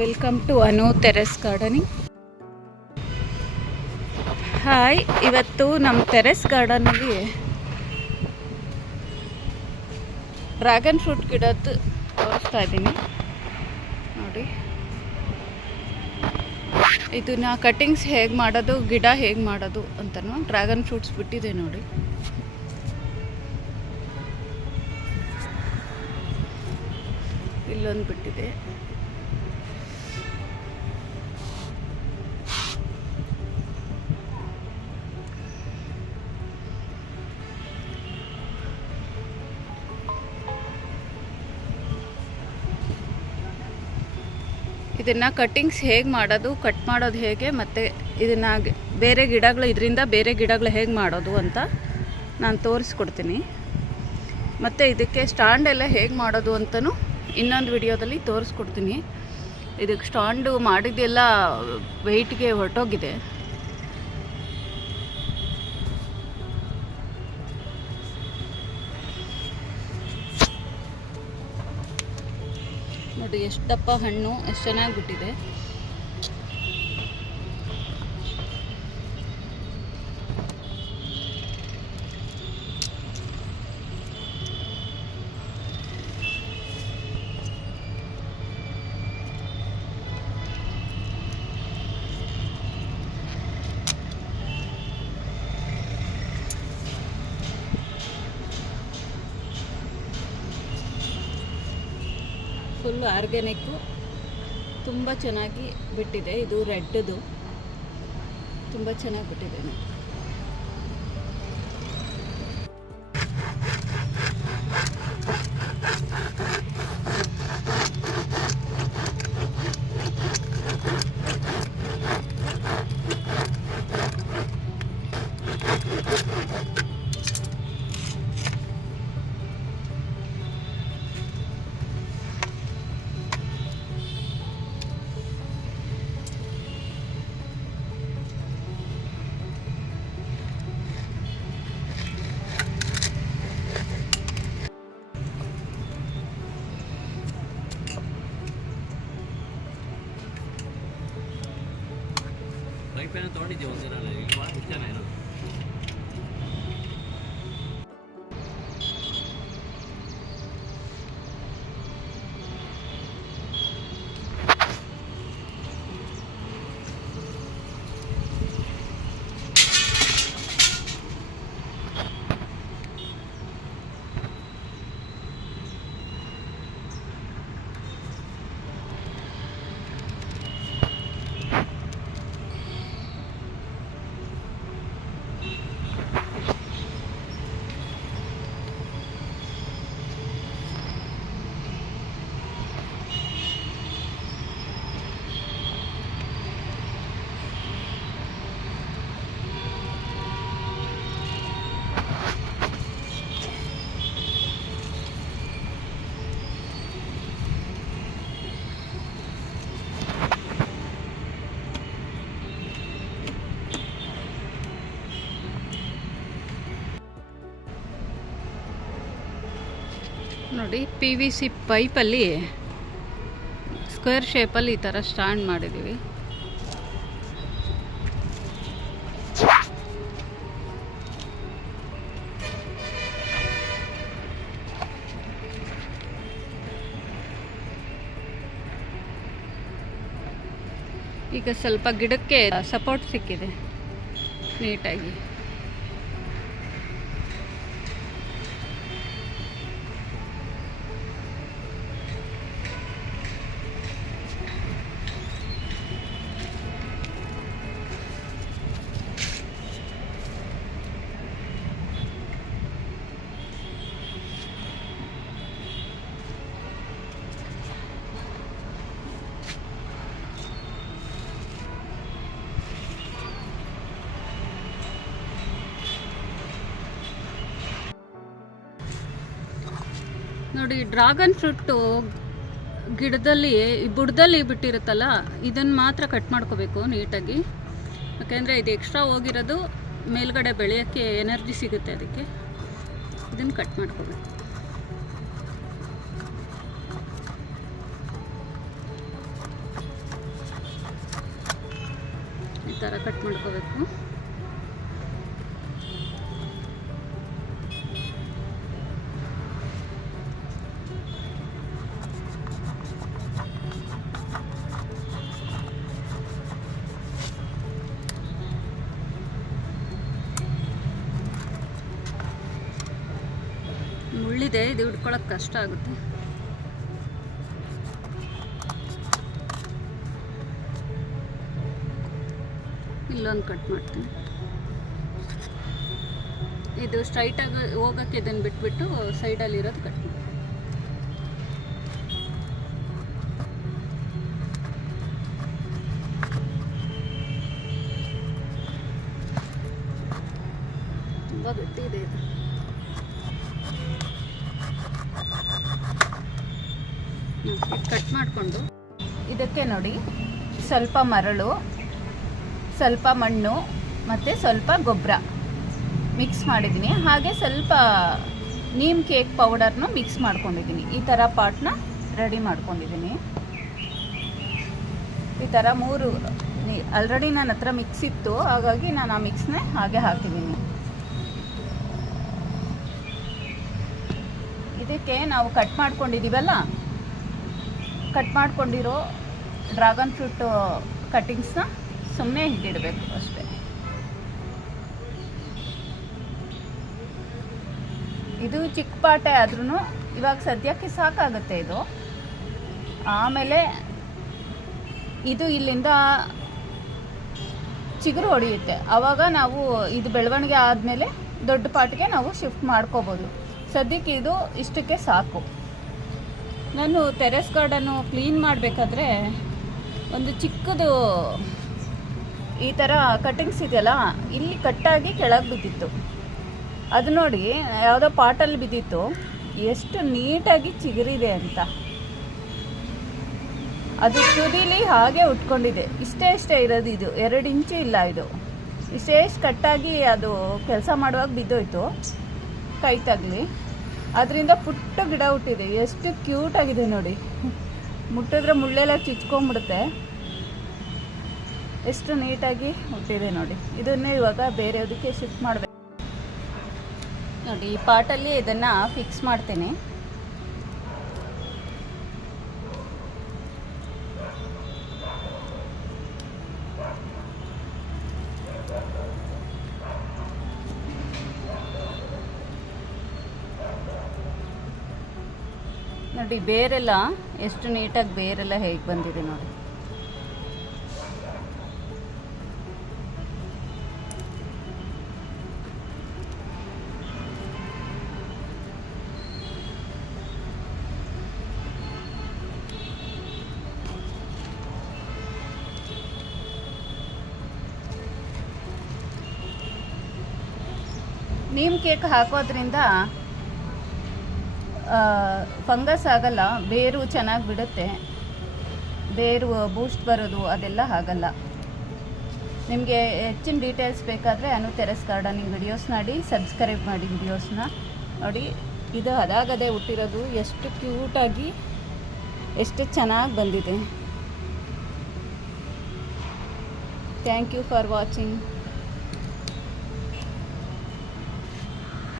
Welcome to Anu terrace gardening. Hi, ಇವತ್ತು ನಮ್ಮ terrace ಗಾರ್ಡನಲ್ಲಿ dragon fruit ಗಿಡದ್ದು ತೋರಿಸ್ತಾ ಇದ್ದೀನಿ. ನೋಡಿ. ಇದನ್ನ ಕಟ್ಟಿಂಗ್ಸ್ ಹೇಗೆ ಮಾಡೋದು, ಗಿಡ ಹೇಗೆ ಮಾಡೋದು ಅಂತನೂ ಡ್ರ್ಯಾಗನ್ ಫ್ರೂಟ್ಸ್ ಬಿಟ್ಟಿದೆ ನೋಡಿ. ಇಲ್ಲೊಂದು ಬಿಟ್ಟಿದೆ. ಇದನ್ನು ಕಟ್ಟಿಂಗ್ಸ್ ಹೇಗೆ ಮಾಡೋದು, ಕಟ್ ಮಾಡೋದು ಹೇಗೆ, ಮತ್ತು ಇದನ್ನು ಬೇರೆ ಗಿಡಗಳು, ಇದರಿಂದ ಬೇರೆ ಗಿಡಗಳು ಹೇಗೆ ಮಾಡೋದು ಅಂತ ನಾನು ತೋರಿಸ್ಕೊಡ್ತೀನಿ. ಮತ್ತು ಇದಕ್ಕೆ ಸ್ಟ್ಯಾಂಡ್ ಎಲ್ಲ ಹೇಗೆ ಮಾಡೋದು ಅಂತಲೂ ಇನ್ನೊಂದು ವಿಡಿಯೋದಲ್ಲಿ ತೋರಿಸ್ಕೊಡ್ತೀನಿ. ಇದಕ್ಕೆ ಸ್ಟ್ಯಾಂಡು ಮಾಡಿದ್ದೆಲ್ಲ ವೆಯ್ಟ್ಗೆ ಹೊರಟೋಗಿದೆ. ನೋಡಿ ಎಷ್ಟು ದಪ್ಪ ಹಣ್ಣು ಎಷ್ಟು ಚೆನ್ನಾಗಿ ಬಿಟ್ಟಿದೆ. Full organic. ತುಂಬ ಚೆನ್ನಾಗಿ ಬಿಟ್ಟಿದೆ. ಇದು ರೆಡ್ಡದು. ತುಂಬ ಚೆನ್ನಾಗಿ ಬಿಟ್ಟಿದೆ. ಪ್ಯಾನ್ ತೊಗೊಂಡಿದ್ದೀವಿ ಒಂದು ನಾನು ಇಲ್ವಾ ಹುಚ್ಚನ ನೋಡಿ ಪಿ ವಿ ಸಿ ಪೈಪಲ್ಲಿ ಸ್ಕ್ವೇರ್ ಶೇಪಲ್ಲಿ ಈ ಥರ ಸ್ಟ್ಯಾಂಡ್ ಮಾಡಿದ್ದೀವಿ ಈಗ ಸ್ವಲ್ಪ ಗಿಡಕ್ಕೆ ಸಪೋರ್ಟ್ ಸಿಕ್ಕಿದೆ ನೀಟಾಗಿ ನೋಡಿ ಡ್ರಾಗನ್ ಫ್ರೂಟು ಗಿಡದಲ್ಲಿ ಬುಡದಲ್ಲಿ ಬಿಟ್ಟಿರುತ್ತಲ್ಲ ಇದನ್ನು ಮಾತ್ರ ಕಟ್ ಮಾಡ್ಕೋಬೇಕು ನೀಟಾಗಿ. ಯಾಕೆಂದರೆ ಇದು ಎಕ್ಸ್ಟ್ರಾ ಹೋಗಿರೋದು ಮೇಲ್ಗಡೆ ಬೆಳೆಯೋಕ್ಕೆ ಎನರ್ಜಿ ಸಿಗುತ್ತೆ ಅದಕ್ಕೆ. ಇದನ್ನು ಕಟ್ ಮಾಡ್ಕೋಬೇಕು. ಈ ಥರ ಕಟ್ ಮಾಡ್ಕೋಬೇಕು. ಮುಳ್ಳಿದೆ ಇದು ಹಿಡ್ಕೊಳಕ್ಕೆ ಕಷ್ಟ ಆಗುತ್ತೆ. ಇಲ್ಲೊಂದು ಕಟ್ ಮಾಡ್ತೀನಿ. ಇದು ಸ್ಟ್ರೈಟಾಗಿ ಹೋಗಕ್ಕೆ ಇದನ್ನು ಬಿಟ್ಬಿಟ್ಟು ಸೈಡಲ್ಲಿರೋದು ಕಟ್ ಮಾಡಿ ತುಂಬ ಗಟ್ಟಿ ಇದೆ ಇದು. ಕಟ್ ಮಾಡಿಕೊಂಡು. ಇದಕ್ಕೆ ನೋಡಿ, ಸ್ವಲ್ಪ ಮರಳು, ಸ್ವಲ್ಪ ಮಣ್ಣು, ಮತ್ತು ಸ್ವಲ್ಪ ಗೊಬ್ಬರ ಮಿಕ್ಸ್ ಮಾಡಿದ್ದೀನಿ. ಹಾಗೆ ಸ್ವಲ್ಪ ನೀಮ್ ಕೇಕ್ ಪೌಡರ್ನ ಮಿಕ್ಸ್ ಮಾಡ್ಕೊಂಡಿದ್ದೀನಿ. ಈ ಥರ ಪಾಟ್ನ ರೆಡಿ ಮಾಡ್ಕೊಂಡಿದ್ದೀನಿ. ಈ ಥರ ಮೂರು ಆಲ್ರೆಡಿ ನನ್ನ ಹತ್ರ ಮಿಕ್ಸ್ ಇತ್ತು. ಹಾಗಾಗಿ ನಾನು ಆ ಮಿಕ್ಸ್ನೇ ಹಾಗೆ ಹಾಕಿದ್ದೀನಿ. ಇದಕ್ಕೆ ನಾವು ಕಟ್ ಮಾಡ್ಕೊಂಡಿದ್ದೀವಲ್ಲ ಕಟ್ ಮಾಡ್ಕೊಂಡಿರೋ ಡ್ರಾಗನ್ ಫ್ರೂಟ್ ಕಟ್ಟಿಂಗ್ಸ್ನ ಸುಮ್ಮನೆ ಹಿಡಿಡಬೇಕು ಅಷ್ಟೇ. ಇದು ಚಿಕ್ಕ ಪಾಟೆ ಆದ್ರೂ ಇವಾಗ ಸದ್ಯಕ್ಕೆ ಸಾಕಾಗುತ್ತೆ ಇದು. ಆಮೇಲೆ ಇದು ಇಲ್ಲಿಂದ ಚಿಗುರು ಹೊಡೆಯುತ್ತೆ. ಆವಾಗ ನಾವು ಇದು ಬೆಳವಣಿಗೆ ಆದಮೇಲೆ ದೊಡ್ಡ ಪಾಟ್ಗೆ ನಾವು ಶಿಫ್ಟ್ ಮಾಡ್ಕೋಬೋದು. ಸದ್ಯಕ್ಕೆ ಇದು ಇಷ್ಟಕ್ಕೆ ಸಾಕು. ನಾನು ಟೆರೆಸ್ ಗಾರ್ಡನ್ನು ಕ್ಲೀನ್ ಮಾಡಬೇಕಾದ್ರೆ ಒಂದು ಚಿಕ್ಕದು ಈ ಥರ ಕಟ್ಟಿಂಗ್ಸ್ ಇದೆಯಲ್ಲ, ಇಲ್ಲಿ ಕಟ್ಟಾಗಿ ಕೆಳಗೆ ಬಿದ್ದಿತ್ತು. ಅದು ನೋಡಿ, ಯಾವುದೋ ಪಾಟಲ್ಲಿ ಬಿದ್ದಿತ್ತು. ಎಷ್ಟು ನೀಟಾಗಿ ಚಿಗುರಿದೆ ಅಂತ. ಅದು ತುದಿಲಿ ಹಾಗೆ ಉಟ್ಕೊಂಡಿದೆ. ಇಷ್ಟೇ ಇಷ್ಟೇ ಇರೋದು ಇದು. ಎರಡು ಇಂಚು ಇಲ್ಲ ಇದು. ಇಷ್ಟು ಕಟ್ಟಾಗಿ ಅದು ಕೆಲಸ ಮಾಡುವಾಗ ಬಿದ್ದೋಯ್ತು. ಕೈ ತಗಲಿ. ಅದರಿಂದ ಪುಟ್ಟ ಗಿಡ ಹುಟ್ಟಿದೆ. ಎಷ್ಟು ಕ್ಯೂಟ್ ಆಗಿದೆ ನೋಡಿ. ಮುಟ್ಟಿದ್ರೆ ಮುಳ್ಳೆಲ್ಲ ಚುಚ್ಕೊಂಡ್ಬಿಡುತ್ತೆ. ಎಷ್ಟು ನೀಟಾಗಿ ಹುಟ್ಟಿದೆ ನೋಡಿ. ಇದನ್ನೇ ಇವಾಗ ಬೇರೆಯದಕ್ಕೆ ಶಿಫ್ಟ್ ಮಾಡಬೇಕು. ನೋಡಿ, ಈ ಪಾಟಲ್ಲಿ ಇದನ್ನು ಫಿಕ್ಸ್ ಮಾಡ್ತೇನೆ. ನೋಡಿ ಬೇರೆಲ್ಲ ಎಷ್ಟು ನೀಟಾಗಿ ಬೇರೆಲ್ಲ ಹೇಗೆ ಬಂದಿದೆ ನೋಡಿ. ನೀಮ್ ಕೇಕ್ ಹಾಕೋದ್ರಿಂದ ಫಂಗಸ್ ಆಗಲ್ಲ, ಬೇರು ಚೆನ್ನಾಗಿ ಬಿಡುತ್ತೆ. ಬೇರು ಬೂಸ್ಟ್ ಬರೋದು, ಅದೆಲ್ಲ ಆಗಲ್ಲ. ನಿಮಗೆ ಹೆಚ್ಚಿನ ಡೀಟೇಲ್ಸ್ ಬೇಕಾದರೆ ಅನು ಟೆರೆಸ್ ಗಾರ್ಡನಿಂಗ್ ವಿಡಿಯೋಸ್ ನೋಡಿ ಸಬ್ಸ್ಕ್ರೈಬ್ ಮಾಡಿ ವಿಡಿಯೋಸ್ನ ನೋಡಿ, ಇದು ಅದಾಗದೇ ಹುಟ್ಟಿರೋದು ಎಷ್ಟು ಕ್ಯೂಟಾಗಿ ಎಷ್ಟು ಚೆನ್ನಾಗಿ ಬಂದಿದೆ. Thank you for watching